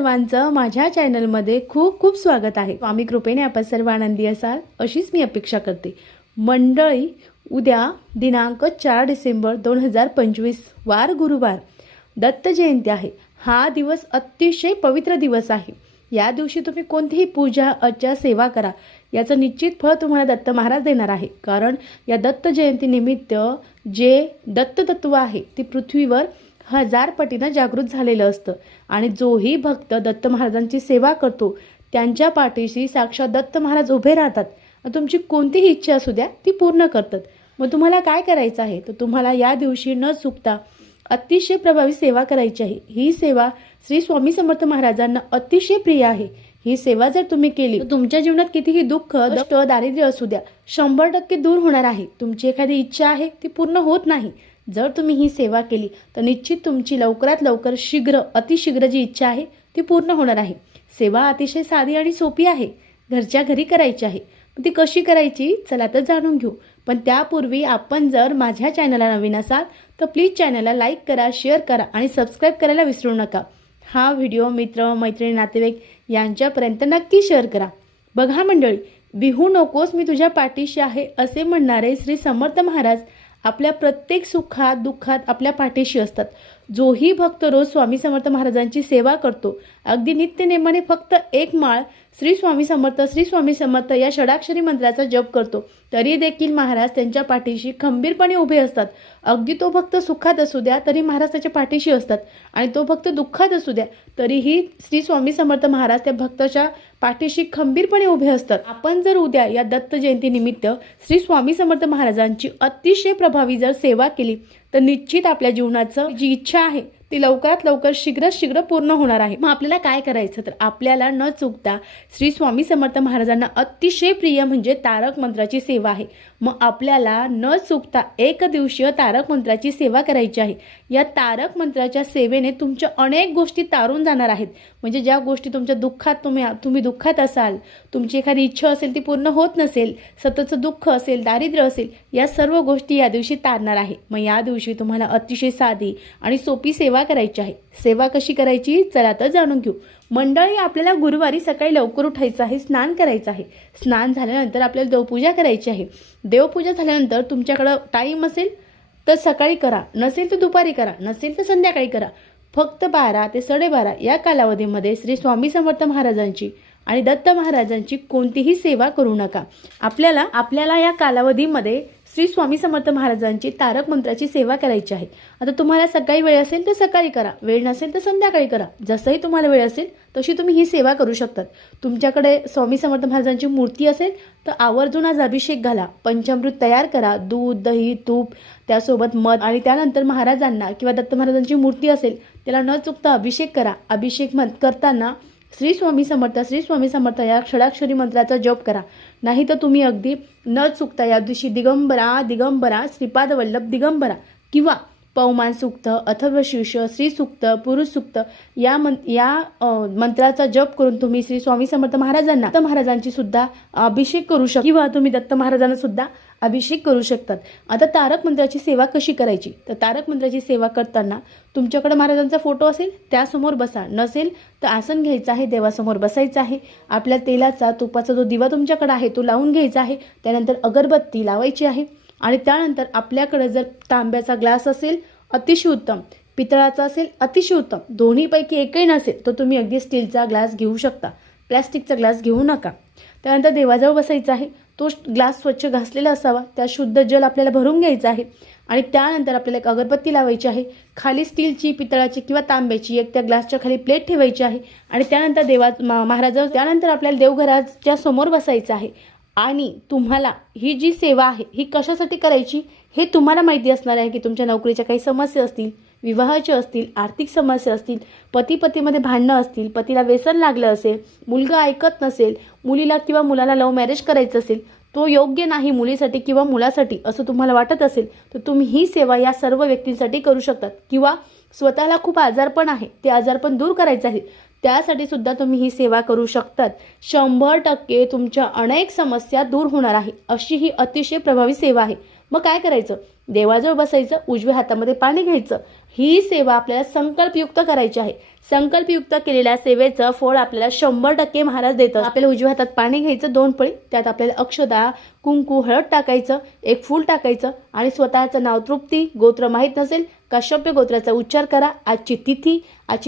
सर्वांचं माझ्या चॅनलमध्ये खूप खूप स्वागत आहे। स्वामी कृपेने आपण सर्व आनंदी असाल अशीच मी अपेक्षा करते। मंडळी, उद्या दिनांक 4 डिसेंबर 2025 वार गुरुवार दत्त जयंती आहे। हा दिवस अतिशय पवित्र दिवस आहे। या दिवशी तुम्ही कोणतीही पूजा अर्चा सेवा करा, याचं निश्चित फळ तुम्हाला दत्त महाराज देणार आहे। कारण या दत्त जयंती निमित्त जे दत्त तत्व आहे ते पृथ्वीवर 1000 पटीने जागृत झालेलं असतं आणि जोही भक्त दत्त महाराजांची सेवा करतो त्यांच्या पाठीशी साक्षात दत्त महाराज उभे राहतात। तुमची कोणतीही इच्छा असू द्या ती पूर्ण करतात। मग तुम्हाला काय करायचं आहे, तर तुम्हाला या दिवशी न चुकता अतिशय प्रभावी सेवा करायची आहे। ही सेवा श्री स्वामी समर्थ महाराजांना अतिशय प्रिय आहे। ही सेवा जर तुम्ही केली तर तुमच्या जीवनात कितीही दुःख कष्ट दारिद्र्य असू द्या 100% दूर होणार आहे। तुमची एखादी इच्छा आहे ती पूर्ण होत नाही। जर तुम्ही ही सेवा केली तर निश्चित तुमची लवकरात लवकर शीघ्र अतिशीघ्र जी इच्छा आहे ती पूर्ण होणार आहे। सेवा अतिशय साधी आणि सोपी आहे, घरच्या घरी करायची आहे। ती कशी करायची चला तर जाणून घेऊ। पण त्यापूर्वी आपण जर माझ्या चॅनलला नवीन असाल तर प्लीज चॅनलला लाईक करा, शेअर करा आणि सबस्क्राईब करायला विसरू नका। हा व्हिडिओ मित्र मैत्रिणी नातेवाईक यांच्यापर्यंत नक्की शेअर करा। बघा मंडळी, बिहू नकोस मी तुझ्या पाठीशी आहे असे म्हणणारे श्री समर्थ महाराज आपल्या प्रत्येक सुखात दुःखात आपल्या पाठीशी असतात। जोही भक्त रोज स्वामी समर्थ महाराजांची सेवा करतो, अगदी नित्यनेमाने फक्त एक माळ श्री स्वामी समर्थ या षडाक्षरी मंत्राचा जप करतो, तरी देखील महाराज त्यांच्या पाठीशी खंबीरपणे उभे असतात। अगदी तो भक्त सुखात असू द्या तरी महाराज त्याच्या पाठीशी असतात आणि तो भक्त दुःखात असू द्या तरीही श्री स्वामी समर्थ महाराज त्या भक्ताच्या पाठीशी खंबीरपणे उभे असतात। आपण जर उद्या या दत्त जयंती निमित्त श्री स्वामी समर्थ महाराजांची अतिशय प्रभावी जर सेवा केली तर निश्चित आपल्या जीवनाचं जी इच्छा आहे ती लवकरात लवकर शीघ्र पूर्ण होणार आहे। मग आपल्याला काय करायचं, तर आपल्याला न चुकता श्री स्वामी समर्थ महाराजांना अतिशय प्रिय म्हणजे तारक मंत्राची सेवा आहे। मग आपल्याला न चुकता एक दिवसीय तारक मंत्राची सेवा करायची आहे। या तारक मंत्राच्या सेवेने तुमच्या अनेक गोष्टी तारून जाणार आहेत। म्हणजे ज्या गोष्टी तुमच्या दुःखात तुम्ही दुःखात असाल, तुमची एखादी इच्छा असेल ती पूर्ण होत नसेल, सततचं दुःख असेल, दारिद्र्य असेल, या सर्व गोष्टी या दिवशी तारणार आहे। मग या दिवशी तुम्हाला अतिशय साधी आणि सोपी सेवा करायची आहे। सेवा कशी करायची चला तर जाणून घेऊ। मंडळी, आपल्याला गुरुवारी सकाळी लवकर उठायचं आहे, स्नान करायचं आहे। स्नान झाल्यानंतर आपल्याला देवपूजा करायची आहे। देवपूजा झाल्यानंतर तुमच्याकडे टाईम असेल तर सकाळी करा, नसेल तर दुपारी करा, नसेल तर संध्याकाळी करा। फक्त 12 ते 12:30 या कालावधीमध्ये श्री स्वामी समर्थ महाराजांची आणि दत्त महाराजांची कोणतीही सेवा करू नका। आपल्याला या कालावधीमध्ये श्री स्वामी समर्थ महाराजांची तारक मंत्राची सेवा करायची आहे। आता तुम्हाला सकाळी वेळ असेल तर सकाळी करा, वेळ नसेल तर संध्याकाळी करा। जसंही तुम्हाला वेळ असेल तशी तुम्ही ही सेवा करू शकतात। तुमच्याकडे स्वामी समर्थ महाराजांची मूर्ती असेल तर आवर्जून आज अभिषेक घाला, पंचामृत तयार करा, दूध दही तूप त्यासोबत मध आणि त्यानंतर महाराजांना किंवा दत्त महाराजांची मूर्ती असेल त्याला न चुकता अभिषेक करा। अभिषेक करताना श्री स्वामी समर्थ या षडाक्षरी मंत्राचा जप करा। नाही तर तुम्ही अगदी न चुकता या दिवशी दिगंबरा श्रीपाद वल्लभ दिगंबरा किंवा पवमान सूक्त, अथर्वशीर्ष, श्री सूक्त, पुरुष सूक्त या मंत्राचा जप करून तुम्ही श्री स्वामी समर्थ महाराजांना दत्त महाराजांची सुद्धा अभिषेक करू शकता किंवा तुम्ही दत्त महाराजांना सुद्धा अभिषेक करू शकतात। आता तारक मंत्राची सेवा कशी करायची, तर तारक मंत्राची सेवा करताना तुमच्याकडे महाराजांचा फोटो असेल त्यासमोर बसा, नसेल तर आसन घ्यायचं आहे, देवासमोर बसायचं आहे। आपल्या तेलाचा तुपाचा जो दिवा तुमच्याकडे आहे तो लावून घ्यायचा आहे। त्यानंतर अगरबत्ती लावायची आहे आणि त्यानंतर आपल्याकडे जर तांब्याचा ग्लास असेल अतिशय उत्तम, पितळाचा असेल अतिशय उत्तम, दोन्हीपैकी एकही नसेल तर तुम्ही अगदी स्टीलचा ग्लास घेऊ शकता, प्लॅस्टिकचा ग्लास घेऊ नका। त्यानंतर देवाजवळ बसायचं आहे, तो ग्लास स्वच्छ घासलेला असावा, त्या शुद्ध जल आपल्याला भरून घ्यायचं आहे आणि त्यानंतर आपल्याला एक अगरबत्ती लावायची आहे। खाली स्टीलची, पितळाची किंवा तांब्याची एक त्या ग्लासच्या खाली प्लेट ठेवायची आहे आणि त्यानंतर महाराजांवर त्यानंतर आपल्याला देवघराच्या समोर बसायचं आहे। आणि तुम्हाला ही जी सेवा आहे ही कशासाठी करायची हे तुम्हाला माहिती असणार आहे की तुमच्या नोकरीच्या काही समस्या असतील, विवाहाच्या असतील, आर्थिक समस्या असतील, पतीमध्ये भांडणं असतील, पतीला व्यसन लागलं असेल, मुलगा ऐकत नसेल, मुलीला किंवा मुलाला लव्ह मॅरेज करायचं असेल, तो योग्य नाही मुलीसाठी किंवा मुलासाठी असं तुम्हाला वाटत असेल तर तुम्ही ही सेवा या सर्व व्यक्तींसाठी करू शकतात। किंवा स्वतःला खूप आजारपण आहे, ते आजारपण दूर करायचं आहे त्यासाठी सुद्धा तुम्ही ही सेवा करू शकतात। 100% तुमच्या अनेक समस्या दूर होणार आहे अशी ही अतिशय प्रभावी सेवा आहे। मग काय करायचं, देवाजवळ बसायचं, उजव्या हातामध्ये पाणी घ्यायचं. ही सेवा आपल्याला संकल्पयुक्त करायची आहे. संकल्पयुक्त केलेल्या सेवेचं फळ आपल्याला 100% महाराज देतात. आपल्याला उजव्या हातात पाणी घ्यायचं 2 पळी, त्यात आपल्याला अक्षदा, कुंकू, हळद टाकायचं, एक फूल टाकायचं आणि स्वतःचं नाव तृप्ती, गोत्र माहीत नसेल कश्यप गोत्राचा उच्चार करा. आजची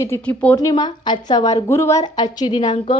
तिथी पौर्णिमा, आजचा वार गुरुवार, आजची दिनांक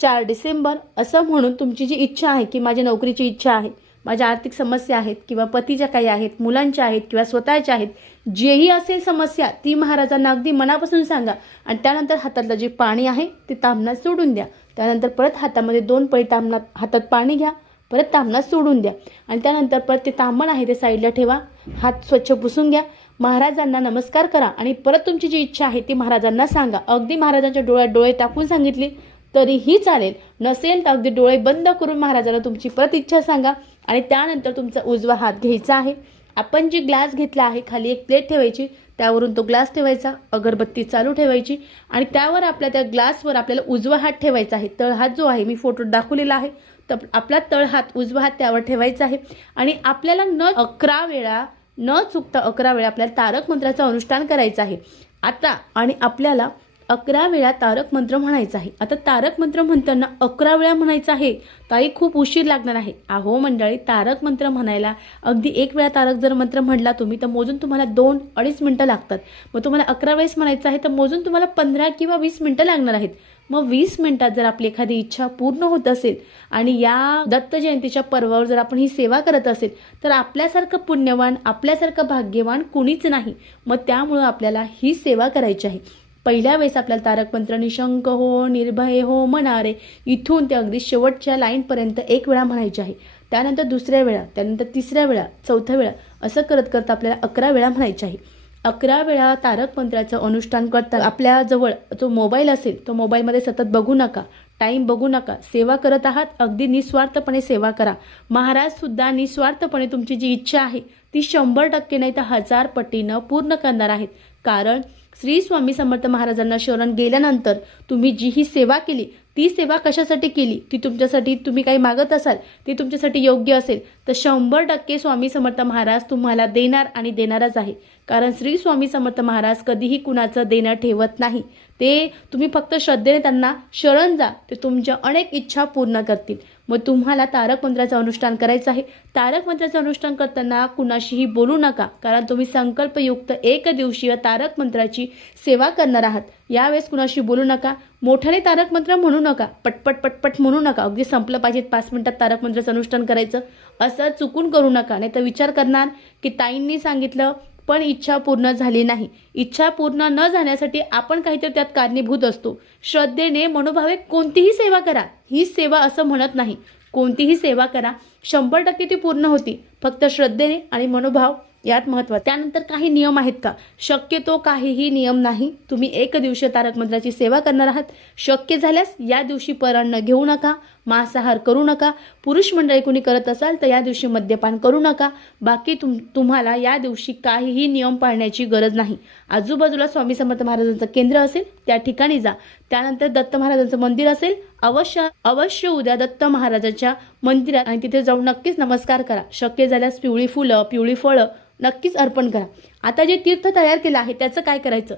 4 डिसेंबर असं म्हणून तुमची जी इच्छा आहे की माझ्या नोकरीची इच्छा आहे, माझ्या आर्थिक समस्या आहेत किंवा पतीच्या काही आहेत, मुलांच्या आहेत किंवा स्वतःच्या आहेत, जेही असेल समस्या ती महाराजांना अगदी मनापासून सांगा. आणि त्यानंतर हातातलं जे पाणी आहे ते तांबणात सोडून द्या. त्यानंतर परत हातामध्ये 2 पळी तांबणात हातात पाणी घ्या, परत तांबणात सोडून द्या आणि त्यानंतर परत ते तांबण आहे ते साईडला ठेवा. हात स्वच्छ पुसून घ्या, महाराजांना नमस्कार करा आणि परत तुमची जी इच्छा आहे ती महाराजांना सांगा. अगदी महाराजांच्या डोळ्यात डोळे टाकून सांगितली तरीही चालेल, नसेल तर अगदी डोळे बंद करून महाराजांना तुमची परत इच्छा सांगा. आणि त्यानंतर तुमचा उजवा हात घ्यायचा आहे. आपण जी ग्लास घेतला आहे खाली एक प्लेट ठेवायची, त्यावरून तो ग्लास ठेवायचा, अगरबत्ती चालू ठेवायची आणि त्यावर आपल्या त्या ग्लासवर आपल्याला उजवा हात ठेवायचा आहे. तळहात जो आहे मी फोटोत दाखवलेला आहे, तर आपला तळहात उजवा हात त्यावर ठेवायचा आहे. आणि आपल्याला 11 वेळा न चुकता 11 वेळा आपल्याला तारक मंत्राचं अनुष्ठान करायचं आहे आता. आणि आपल्याला 11 वेळा तारक मंत्र म्हणायचा आहे. आता तारक मंत्र म्हणताना 11 वेळा म्हणायचं आहे, ताई खूप उशीर लागणार आहे. अहो मंडळी, तारक मंत्र म्हणायला अगदी 1 वेळा तारक जर मंत्र म्हटला तुम्ही तर मोजून तुम्हाला 2-2.5 मिनिटं लागतात. मग तुम्हाला 11 वेळेस म्हणायचं आहे तर मोजून तुम्हाला 15 किंवा 20 मिनिटं लागणार आहेत. मग 20 मिनिटात जर आपली एखादी इच्छा पूर्ण होत असेल आणि या दत्त जयंतीच्या पर्वावर जर आपण ही सेवा करत असेल तर आपल्यासारखं पुण्यवान, आपल्यासारखं भाग्यवान कुणीच नाही. मग त्यामुळं आपल्याला ही सेवा करायची आहे. पहिल्या वेळेस आपल्याला तारक मंत्र निशंक हो, निर्भय हो म्हणारे, इथून ते अगदी शेवटच्या लाईनपर्यंत 1 वेळा म्हणायचे आहे. त्यानंतर 2ऱ्या वेळा, त्यानंतर 3ऱ्या वेळा, 4थ्या वेळा असं करत करत आपल्याला 11 वेळा म्हणायचे आहे. 11 वेळा तारक मंत्राचं अनुष्ठान करता आपल्याजवळ जो मोबाईल असेल तो मोबाईलमध्ये सतत बघू नका, टाईम बघू नका. सेवा करत आहात अगदी निस्वार्थपणे सेवा करा. महाराजसुद्धा निस्वार्थपणे तुमची जी इच्छा आहे ती 100% नाही तर 1000 पटीनं पूर्ण करणार आहेत. कारण श्री स्वामी समर्थ महाराजांना शरण गेल्यानंतर तुम्ही जी ही सेवा केली ती सेवा कशासाठी केली, ती तुमच्यासाठी तुम्ही काही मागत असाल ती तुमच्यासाठी योग्य असेल तर 100% स्वामी समर्थ महाराज तुम्हाला देणार आणि देणारच आहे. कारण श्री स्वामी समर्थ महाराज कधीही कुणाचं देणं ठेवत नाही. ते तुम्ही फक्त श्रद्धेने त्यांना शरण जा, ते तुमच्या अनेक इच्छा पूर्ण करतील. मग तुम्हाला तारक मंत्राचं अनुष्ठान करायचं आहे. तारक मंत्राचं अनुष्ठान करताना कुणाशीही बोलू नका, कारण तुम्ही संकल्पयुक्त 1 दिवसीय तारक मंत्राची सेवा करणार आहात. यावेळेस कुणाशी बोलू नका, मोठ्याने तारक मंत्र म्हणू नका, पटपट म्हणू नका. अगदी संपलं पाहिजे 5 मिनिटात तारक मंत्राचं अनुष्ठान करायचं असं चुकून करू नका. नाही तर विचार करणार की ताईंनी सांगितलं पण इच्छा पूर्ण झाली नाही. इच्छा पूर्ण न झाण्यासाठी आपण काहीतरी त्यात कारणीभूत असतो. श्रद्धेने मनोभावे कोणतीही सेवा करा, ही सेवा असं म्हणत नाही, कोणतीही सेवा करा 100% ती पूर्ण होती, फक्त श्रद्धेने आणि मनोभाव यात महत्त्वाचं. त्यानंतर काही नियम आहेत का? शक्यतो काहीही नियम नाही. तुम्ही 1 दिवसीय तारक मंत्राची सेवा करणार आहात. शक्य झाल्यास या दिवशी परान्न घेऊ नका, मांसाहार करू नका. पुरुष मंडळी कोणी करत असाल तर या दिवशी मद्यपान करू नका. बाकी तुम्हाला या दिवशी काहीही नियम पाळण्याची गरज नाही. आजूबाजूला स्वामी समर्थ महाराजांचं केंद्र असेल त्या ठिकाणी जा. त्यानंतर दत्त महाराजांचं मंदिर असेल, अवश्य उद्या दत्त महाराजांच्या मंदिरात आणि तिथे जाऊन नक्कीच नमस्कार करा. शक्य झाल्यास पिवळी फुलं, पिवळी फळं नक्कीच अर्पण करा. आता जे तीर्थ तयार केलं आहे त्याचं काय करायचं,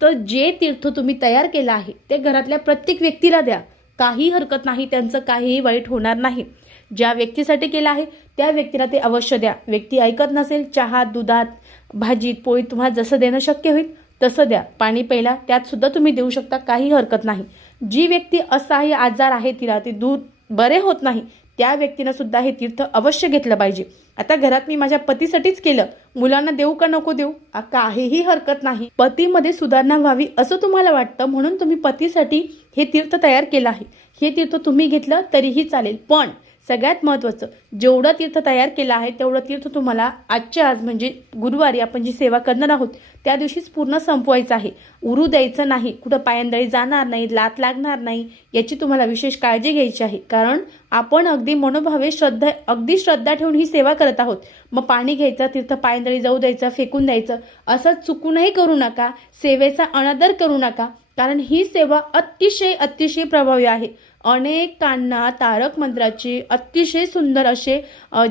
तर जे तीर्थ तुम्ही तयार केलं आहे ते घरातल्या प्रत्येक व्यक्तीला द्या. काही हरकत नाही, त्यांचं काहीही वाईट होणार नाही. ज्या व्यक्तीसाठी केलं आहे त्या व्यक्तीला ते अवश्य द्या. व्यक्ती ऐकत नसेल, चहात, दुधात, भाजीत, पोळीत तुम्हाला जसं देणं शक्य होईल तसं द्या. पाणी प्यायला त्यात सुद्धा तुम्ही देऊ शकता, काही हरकत नाही. जी व्यक्ती असहाय्य आजार आहे, तिला ते दूध बरे होत नाही, त्या व्यक्तीनं सुद्धा हे तीर्थ अवश्य घेतलं पाहिजे. आता घरात मी माझ्या पतीसाठीच केलं, मुलांना देऊ का नको देऊ काहीही हरकत नाही. पतीमध्ये सुधारणा व्हावी असं तुम्हाला वाटतं म्हणून तुम्ही पतीसाठी हे तीर्थ तयार केलं आहे. हे तीर्थ तुम्ही घेतलं तरीही चालेल, पण सगळ्यात महत्त्वाचं जेवढं तीर्थ तयार केलं आहे तेवढं तीर्थ तुम्हाला आजच्या आज म्हणजे गुरुवारी आपण जी सेवा करणार आहोत त्या दिवशीच पूर्ण संपवायचं आहे. उरू द्यायचं नाही, कुठं पायंदळी जाणार नाही, लात लागणार नाही, याची तुम्हाला विशेष काळजी घ्यायची आहे. कारण आपण अगदी मनोभावे श्रद्धा ठेवून ही सेवा करत आहोत. मग पाणी घ्यायचं, तीर्थ पायंदळी जाऊ द्यायचं, फेकून द्यायचं असं चुकूनही करू नका. सेवेचा अनादर करू नका. कारण ही सेवा अतिशय अतिशय प्रभावी आहे. अनेकांना तारक मंत्राचे अतिशय सुंदर असे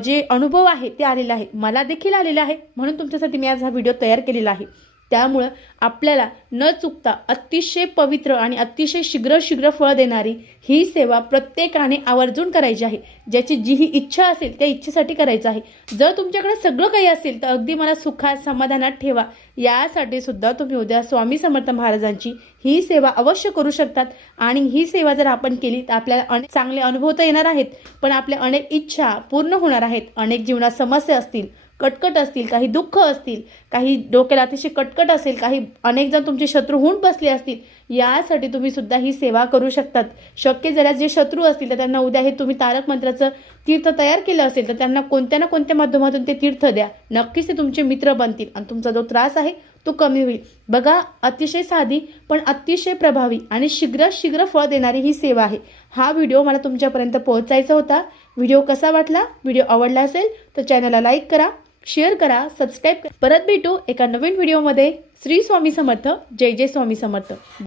जे अनुभव आहे ते आलेले आहे. मला देखील आलेले आहे, म्हणून तुमच्यासाठी मी आज हा व्हिडिओ तयार केलेला आहे. त्यामुळं आपल्याला न चुकता अतिशय पवित्र आणि अतिशय शीघ्र फळ देणारी ही सेवा प्रत्येकाने आवर्जून करायची आहे. ज्याची जी ही इच्छा असेल त्या इच्छेसाठी करायचं आहे. जर तुमच्याकडे सगळं काही असेल तर अगदी मला सुखात समाधानात ठेवा, यासाठी सुद्धा तुम्ही उद्या स्वामी समर्थ महाराजांची ही सेवा अवश्य करू शकतात. आणि ही सेवा जर आपण केली तर आपल्याला अनेक चांगले अनुभव तर येणार आहेत, पण आपल्या अनेक इच्छा पूर्ण होणार आहेत. अनेक जीवनात समस्या असतील, कटकट असतील, काही दुःख असतील, काही डोक्याला अतिशय कटकट असेल, काही अनेक जण तुमचे शत्रू होऊन बसले असतील, यासाठी तुम्ही सुद्धा ही सेवा करू शकतात. शक्य जरा जे शत्रू असतील तर त्यांना उद्या हे तुम्ही तारक मंत्राचं तीर्थ तयार केलं असेल तर त्यांना कोणत्या ना कोणत्या माध्यमातून ते तीर्थ द्या. नक्कीच ते तुमचे मित्र बनतील आणि तुमचा जो त्रास आहे तो कमी होईल. बघा, अतिशय साधी पण अतिशय प्रभावी आणि शीघ्र फळ देणारी ही सेवा आहे. हा व्हिडिओ मला तुमच्यापर्यंत पोहोचायचा होता. व्हिडिओ कसा वाटला? व्हिडिओ आवडला असेल तर चॅनलला लाईक करा, शेअर करा, सबस्क्राईब करा. परत भेटू एका नवीन व्हिडिओमध्ये. श्री स्वामी समर्थ. जय जय स्वामी समर्थ.